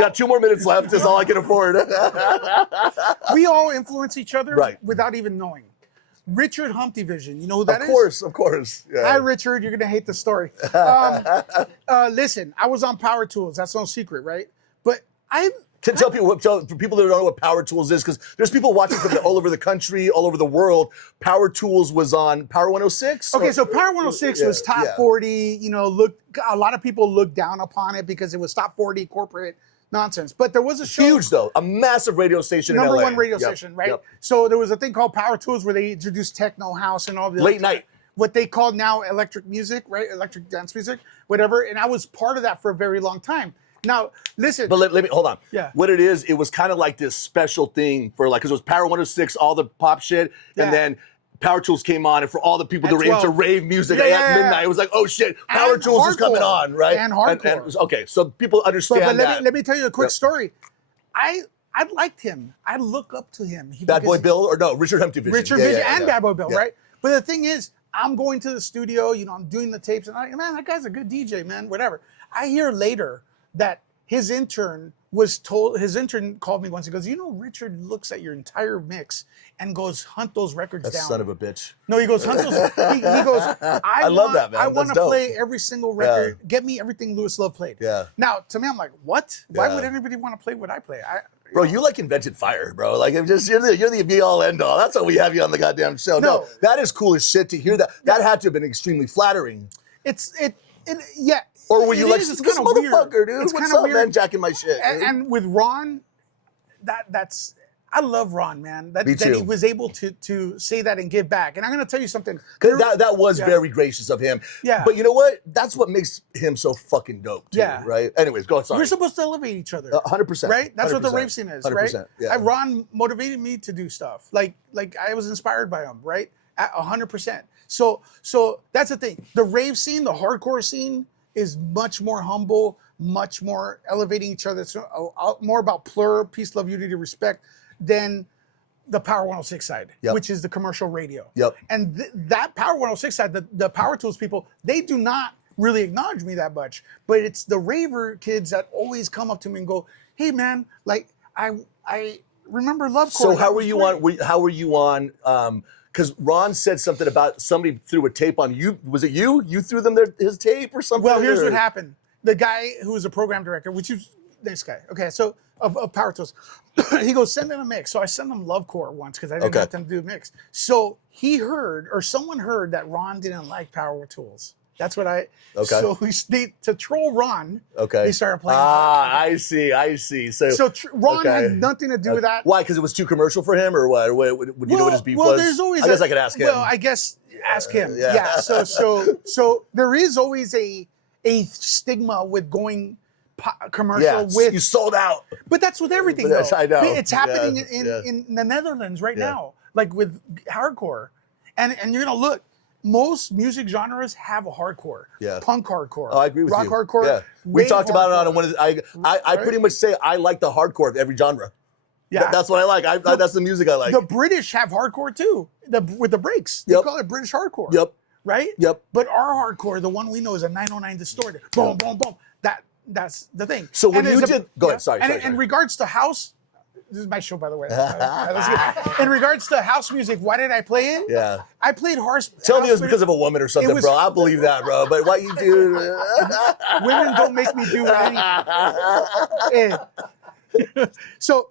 got 2 more minutes left. That's all I can afford. We all influence each other Right. without even knowing. Richard Humpty Vision, you know who that is? Of course. Yeah. Hi, Richard. You're gonna hate the story. Listen, I was on Power Tools. That's no secret, right? But Tell people for people that don't know what Power Tools is, because there's people watching from all over the country, all over the world. Power Tools was on Power 106. Okay, so Power 106 was top 40. You know, a lot of people looked down upon it because it was top 40 corporate nonsense. But there was a show. Huge though, a massive radio station in LA. Number 1 radio station, right? Yep. So there was a thing called Power Tools where they introduced techno house and all the Late night. What they call now electric music, right? Electric dance music, whatever. And I was part of that for a very long time. Now, listen. But let me, hold on. Yeah. What it is, it was kind of like this special thing for because it was Power 106, all the pop shit, and then Power Tools came on, and for all the people that were into rave music at midnight, it was like, oh shit, Power Tools is coming on, right? And hardcore. Okay, so people understand that. Let me tell you a quick story. I liked him. I look up to him. Bad Boy Bill, or no, Richard Humpty Vision. Richard Vision and Bad Boy Bill, right? But the thing is, I'm going to the studio, you know, I'm doing the tapes, and man, that guy's a good DJ, man, whatever. I hear later that his intern called me once. He goes, you know, Richard looks at your entire mix and goes, hunt those records down. Son of a bitch. No, he goes, hunt those. He goes, I love that, man. I want to play every single record. Yeah. Get me everything Louis Love played. Yeah. Now, to me, I'm like, what? Why would anybody want to play what I play? Bro, you like invented fire, bro. Like, you're the be all end all. That's why we have you on the goddamn show. No, that is cool as shit to hear that. That had to have been extremely flattering. Yeah. Or were you like, this motherfucker, dude? It's What's up, man? Jacking my shit. And with Ron, that's I love Ron, man. That he was able to say that and give back. And I'm going to tell you something. That was very gracious of him. Yeah. But you know what? That's what makes him so fucking dope, too, right? Anyways, go on. Sorry. We're supposed to elevate each other. 100%. Right? That's 100%, what the rave scene is, 100%, right? Yeah. Ron motivated me to do stuff. Like I was inspired by him, right? 100%. So that's the thing. The rave scene, the hardcore scene is much more humble, much more elevating each other. It's more about plur, peace, love, unity, respect than the Power 106 side, which is the commercial radio. Yep. And that Power 106 side, the Power Tools people, they do not really acknowledge me that much. But it's the raver kids that always come up to me and go, hey man, like I remember Lovecore. So how were you on because Ron said something about somebody threw a tape on you. Was it you? You threw them his tape or something? Well, here's what happened. The guy who was a program director, which is this guy, okay, so of Power Tools, he goes, send in a mix. So I sent him Lovecore once because I didn't have time to do a mix. So he heard, or someone heard, that Ron didn't like Power Tools. That's what so to troll Ron, they started playing. I see. So Ron had nothing to do with that. Why? Because it was too commercial for him, or what? Would you know what his beef was? There's always I guess I could ask him. Well, I guess ask him. Yeah. So there is always a stigma with going commercial with. You sold out. But that's with everything, though. I know. It's happening in the Netherlands right now, like with hardcore, and you're gonna look. Most music genres have a hardcore. Punk hardcore. Oh, I agree with you. Rock hardcore. Yeah. We talked about it on one of the, I pretty much say I like the hardcore of every genre. Yeah. That's what I like. That's the music I like. The British have hardcore too. With the breaks. They call it British hardcore. Yep. Right? Yep. But our hardcore, the one we know, is a 909 distorted. Boom, boom, boom. That's the thing. So when you did, go ahead, sorry. In regards to house, this is my show, by the way. In regards to house music, why did I play it? Yeah. I played house. Tell me it was because of a woman or something, bro. I believe that, bro. But why you do? Women don't make me do anything. So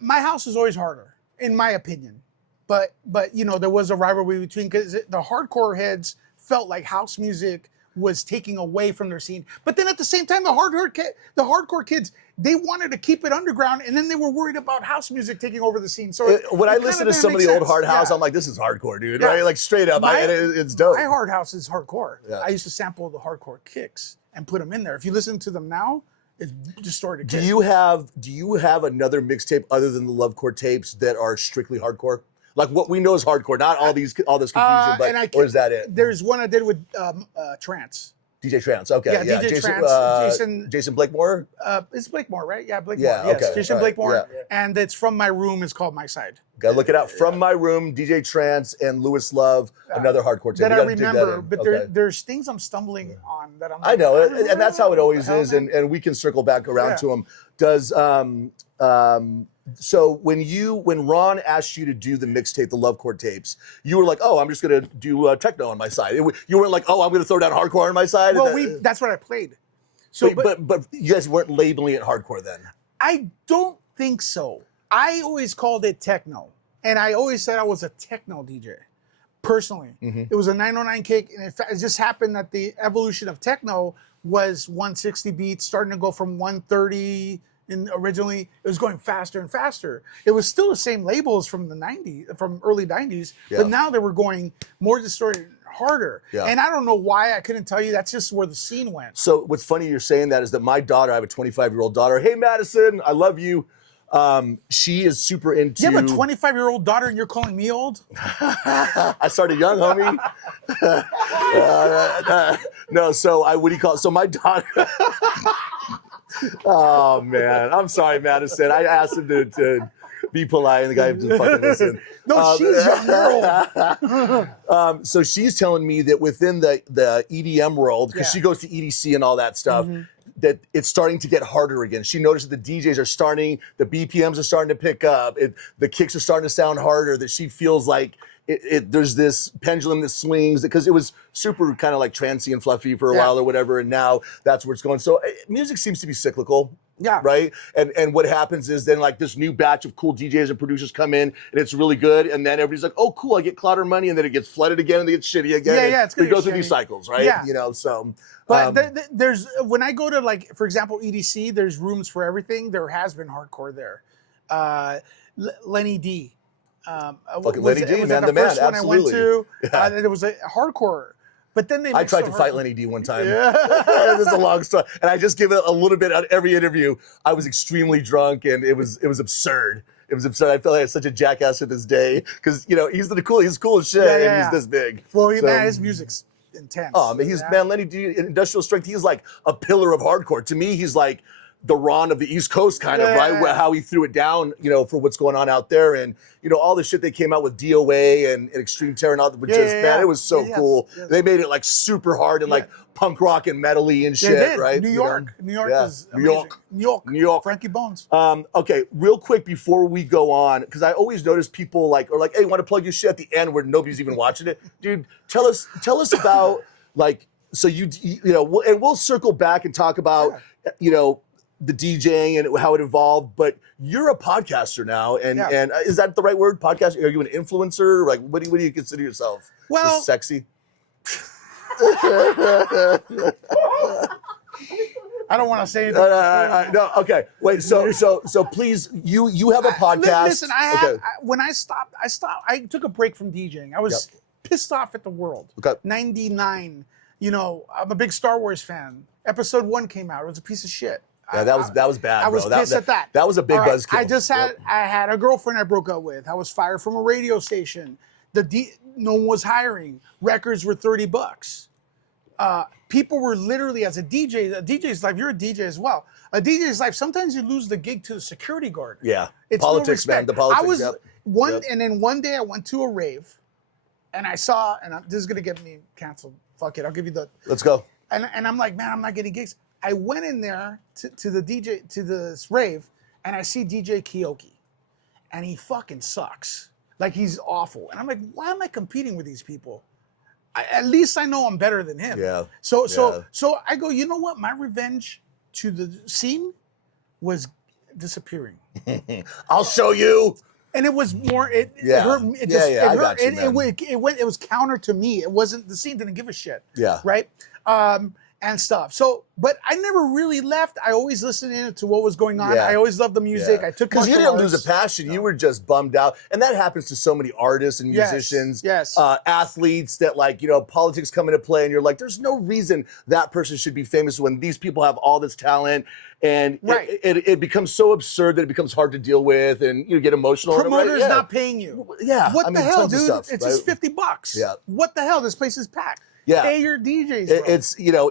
my house is always harder, in my opinion. But you know, there was a rivalry between, because the hardcore heads felt like house music was taking away from their scene. But then at the same time, the hardcore kids, they wanted to keep it underground, and then they were worried about house music taking over the scene. So when I listen to some of the old hard house, I'm like, this is hardcore, dude. Right? Like straight up, it's dope. My hard house is hardcore. Yeah. I used to sample the hardcore kicks and put them in there. If you listen to them now, it's distorted. Do you have another mixtape other than the Lovecore tapes that are strictly hardcore? Like what we know is hardcore, not all this confusion, or is that it? There's one I did with Trance. DJ Trance. Okay. Yeah, DJ Trance. Jason Blakemore. It's Blakemore, right? Yeah, Blakemore. Yeah. Yes, Okay. Jason Right. Blakemore. Yeah. And it's From My Room is called My Side. Gotta look it out. From My Room, DJ Trance, and Lewis Love, another hardcore tape. That I remember, but there's things I'm stumbling on that I'm. I know, and that's how it always is, and we can circle back around to them. Does so when Ron asked you to do the mixtape, the Lovecore tapes, you were like, oh, I'm just gonna do techno on my side. You weren't like, oh, I'm gonna throw down hardcore on my side. Well, that's what I played. So, but you guys weren't labeling it hardcore then. I don't think so. I always called it techno, and I always said I was a techno DJ. Personally, it was a 909 kick, and in fact, it just happened that the evolution of techno was 160 beats, starting to go from 130. And originally, it was going faster and faster. It was still the same labels from the 90s, from early 90s, but now they were going more distorted, harder. Yeah. And I don't know why. I couldn't tell you. That's just where the scene went. So what's funny you're saying that is that my daughter, I have a 25-year-old daughter. Hey, Madison, I love you. She is super into. You have a 25-year-old daughter, and you're calling me old? I started young, homie. No, so what do you call it? So my daughter. Oh man, I'm sorry, Madison. I asked him to be polite, and the guy just fucking listened. No, she's young. So she's telling me that within the EDM world, because she goes to EDC and all that stuff, that it's starting to get harder again. She noticed that the DJs are starting, the BPMs are starting to pick up, the kicks are starting to sound harder. That she feels like there's this pendulum that swings, because it was super kind of like trancey and fluffy for a while or whatever, and now that's where it's going. So music seems to be cyclical. Yeah. Right? And what happens is then like this new batch of cool DJs and producers come in, and it's really good, and then everybody's like, oh cool, I get clouder money, and then it gets flooded again, and they get shitty again. Yeah, it's gonna go through these cycles, right? Yeah. You know, so but there's when I go to, like, for example, EDC, there's rooms for everything. There has been hardcore there. Lenny D. Fucking Lenny D, man, the man, first one absolutely. I went to. It was a hardcore, but then I tried to fight Lenny D one time. This is a long story, and I just give it a little bit on every interview. I was extremely drunk, and it was absurd. It was absurd. I felt like I was such a jackass to this day, because he's cool as shit, and he's this big. Well, man, his music's intense. Oh, man, man, Lenny D, industrial strength. He's like a pillar of hardcore. To me, he's like the Ron of the East Coast, kind of, right? How he threw it down, for what's going on out there, and all the shit they came out with DOA and Extreme Terror and all that. Man, it was so cool. Yes. They made it like super hard and like punk rock and metal-y and shit, right? New York is amazing. New York. Frankie Bones. Okay, real quick before we go on, because I always notice people like, hey, want to plug your shit at the end where nobody's even watching it, dude? Tell us about like, so and we'll circle back and talk about the DJing and how it evolved, but you're a podcaster now, and is that the right word? Podcast? Are you an influencer? Like, what do you consider yourself? Well, just sexy. I don't want to say anything. No, okay. Wait. So please, you have a podcast. Listen, when I stopped. I took a break from DJing. I was pissed off at the world. Okay. 99. I'm a big Star Wars fan. Episode 1 came out. It was a piece of shit. Yeah, that was bad. I was pissed at that. That was a big buzzkill. I had a girlfriend I broke up with. I was fired from a radio station. No one was hiring. Records were $30. People were literally, as a DJ's life, you're a DJ as well. A DJ's life, sometimes you lose the gig to the security guard. Yeah. It's politics, man. The politics. And then one day I went to a rave, and I saw, and this is gonna get me canceled. Fuck it, I'll give you the. Let's go. And I'm like, man, I'm not getting gigs. I went in there to this rave, and I see DJ Keoki, and he fucking sucks. Like, he's awful. And I'm like, why am I competing with these people? At least I know I'm better than him. Yeah. So I go, you know what? My revenge to the scene was disappearing. I'll show you. And it was more. It hurt. It was counter to me. It wasn't. The scene didn't give a shit. Yeah. Right. And stuff. So, but I never really left. I always listened in to what was going on. I always loved the music. I took because you didn't lose a passion. You were just bummed out, and that happens to so many artists and musicians, athletes. That politics come into play, and you're like, there's no reason that person should be famous when these people have all this talent, and it becomes so absurd that it becomes hard to deal with, and you get emotional. Promoters not paying you. Yeah. What the hell, dude? It's just $50. Yeah. What the hell? This place is packed. Yeah. Pay your DJs, bro.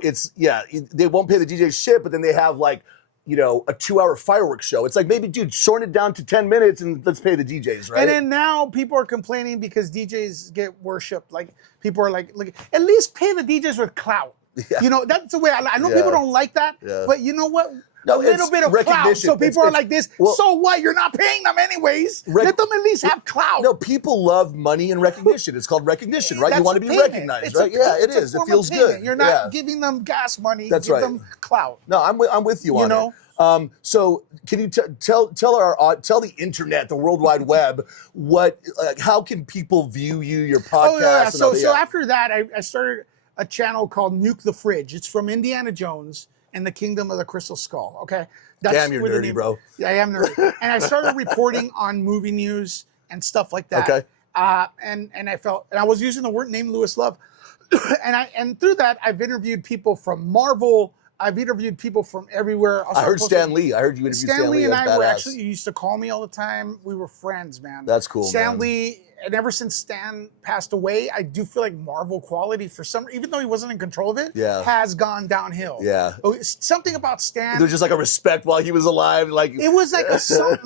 They won't pay the DJs shit, but then they have like, a 2-hour fireworks show. It's like, maybe, dude, shorten it down to 10 minutes and let's pay the DJs, right? And then now people are complaining because DJs get worshipped. Like, people are like at least pay the DJs with clout. Yeah. That's the way I know people don't like that, but you know what? No, a little bit of clout. So people are like this. Well, so what? You're not paying them anyways. Let them at least have clout. No, people love money and recognition. It's called recognition, right? You want to be recognized, right? Yeah, it is. It feels good. You're not giving them gas money. That's give right. them clout. No, I'm with you on it. So can you tell the internet, the World Wide Web, how can people view you, your podcast? So after that, I started a channel called Nuke the Fridge. It's from Indiana Jones and the Kingdom of the Crystal Skull. Okay, damn, you're nerdy, bro. Yeah, I am nerdy, and I started reporting on movie news and stuff like that. Okay, and I was using the word name Lewis Love, and through that I've interviewed people from Marvel. I've interviewed people from everywhere. I heard Stan Lee. I heard you interviewed Stan Lee. And I were actually, you used to call me all the time. We were friends, man. That's cool, Stan Lee, and ever since Stan passed away, I do feel like Marvel quality, for some, even though he wasn't in control of it, has gone downhill. Yeah. Something about Stan. There's just like a respect while he was alive. Like it was like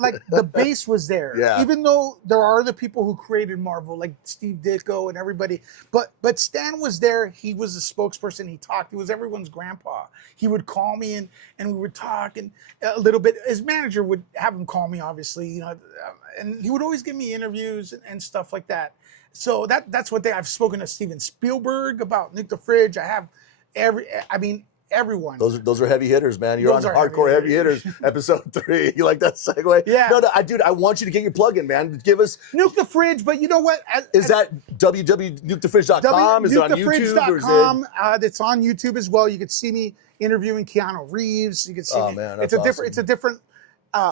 like the base was there. Yeah. Even though there are the people who created Marvel, like Steve Ditko and everybody, but Stan was there. He was a spokesperson. He talked. He was everyone's grandpa. He would call me and we would talk and a little bit. His manager would have him call me, obviously, and he would always give me interviews and stuff like that. So that's what I've spoken to Steven Spielberg about Nuke the Fridge. I have everyone. Those are heavy hitters, man. You're on Hardcore Heavy Hitters, episode 3. You like that segue? Yeah. No, dude, I want you to get your plug in, man. Give us Nuke the Fridge, but you know what? Is that www.nukethefridge.com? Is it on YouTube? Or is it... It's on YouTube as well. You could see me interviewing Keanu Reeves. You could see me. Man, It's a different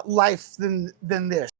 life than this.